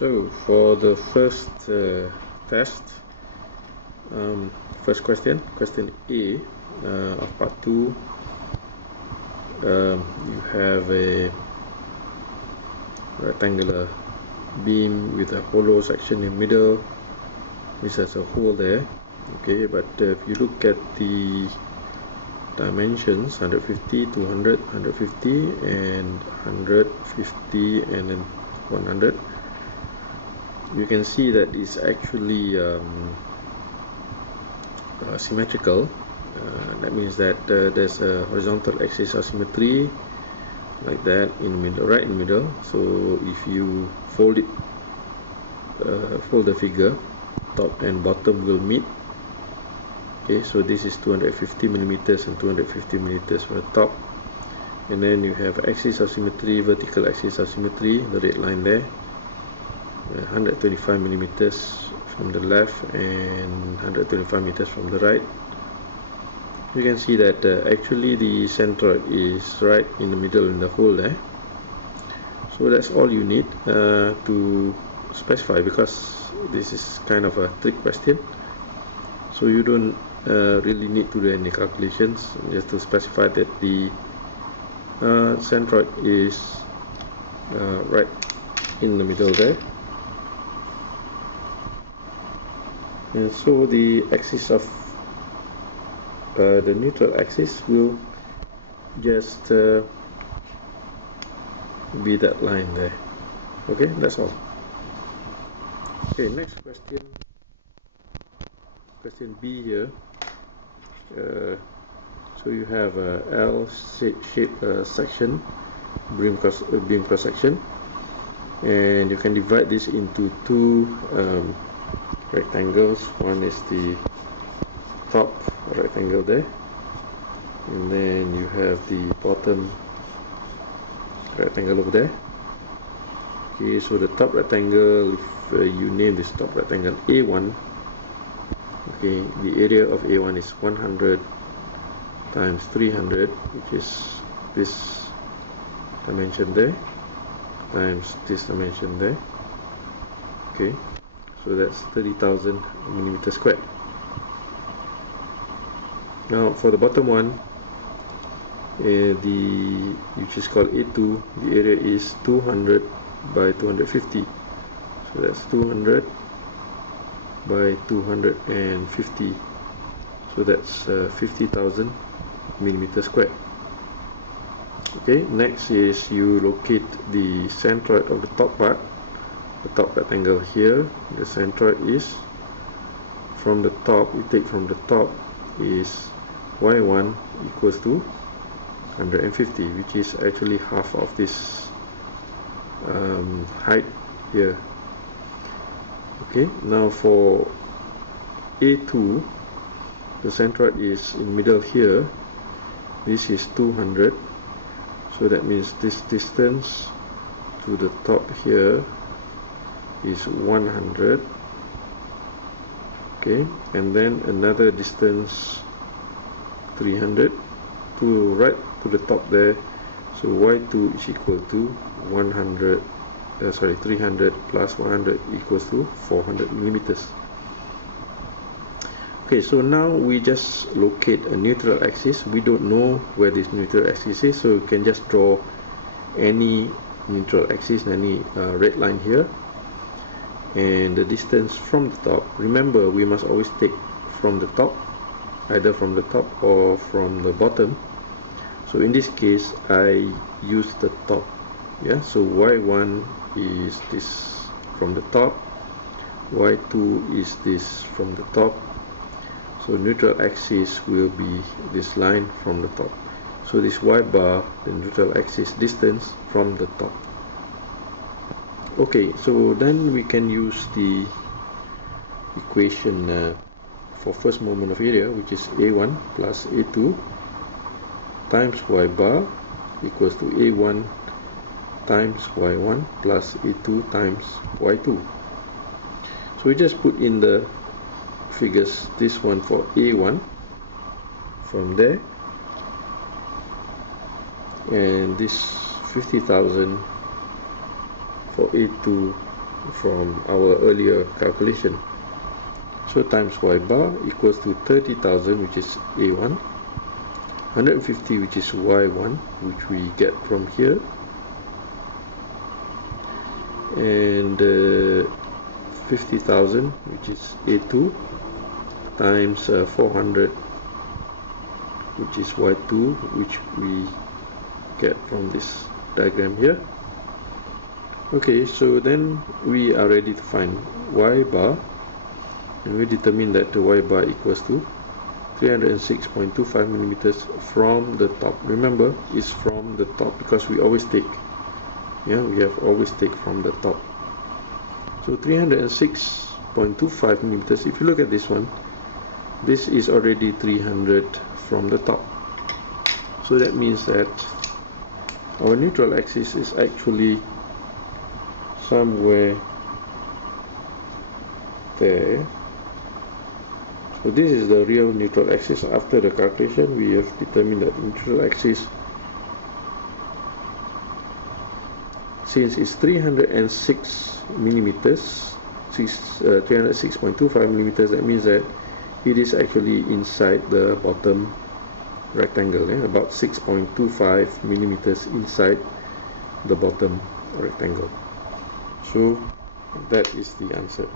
So for the first test, first question A of part 2, you have a rectangular beam with a hollow section in the middle. This has a hole there, okay, but if you look at the dimensions, 150, 200, 150 and 150 and then 100, you can see that it's actually symmetrical. That means that there's a horizontal axis of symmetry like that in the middle, right in the middle. So if you fold it, fold the figure, top and bottom will meet. Okay, so this is 250 millimeters and 250 millimeters for the top, and then you have axis of symmetry, vertical axis of symmetry, the red line there, 125 millimeters from the left and 125 meters from the right. You can see that actually the centroid is right in the middle in the hole there. So that's all you need to specify, because this is kind of a trick question, so you don't really need to do any calculations, just to specify that the centroid is right in the middle there. And so the axis of the neutral axis will just be that line there. Okay, that's all. Okay, next question, question B here. So you have a L-shaped section, beam cross section, and you can divide this into two rectangles. One is the top rectangle there, and then you have the bottom rectangle over there. Okay, so the top rectangle, if you name this top rectangle A1, okay, the area of A1 is 100 times 300, which is this dimension there, times this dimension there. Okay, so that's 30,000 millimeters squared. Now for the bottom one, which is called A2, the area is 200 by 250. So that's 200 by 250. So that's 50,000 millimeters squared. Okay, next is you locate the centroid of the top part, the top rectangle here. The centroid is from the top, we take from the top is y1 equals to 150, which is actually half of this height here. Okay, now for A2, the centroid is in middle here. This is 200, so that means this distance to the top here is 100. Okay, and then another distance 300 to right to the top there. So y2 is equal to 300 plus 100 equals to 400 millimeters. Okay, so now we just locate a neutral axis. We don't know where this neutral axis is, so we can just draw any neutral axis, any red line here, and the distance from the top. Remember, we must always take from the top, either from the top or from the bottom. So in this case, I use the top. Yeah, so y1 is this from the top, y2 is this from the top. So neutral axis will be this line from the top. So this y bar, the neutral axis distance from the top. Okay, so then we can use the equation for first moment of area, which is A1 plus A2 times y bar equals to A1 times y1 plus A2 times y2. So we just put in the figures, this one for A1 from there, and this 50,000 for A2 from our earlier calculation. So times y bar equals to 30,000, which is A1, 150, which is Y1, which we get from here, and 50,000, which is A2, times 400, which is Y2, which we get from this diagram here. Okay, so then we are ready to find y bar, and we determine that the y bar equals to 306.25 millimeters from the top. Remember, it's from the top because we always take, we have always take from the top. So 306.25 millimeters. If you look at this one, this is already 300 from the top. So that means that our neutral axis is actually somewhere there. So this is the real neutral axis. After the calculation, we have determined that the neutral axis, since it's 306 millimeters, 306.25 millimeters, that means that it is actually inside the bottom rectangle, about 6.25 millimeters inside the bottom rectangle. So that is the answer.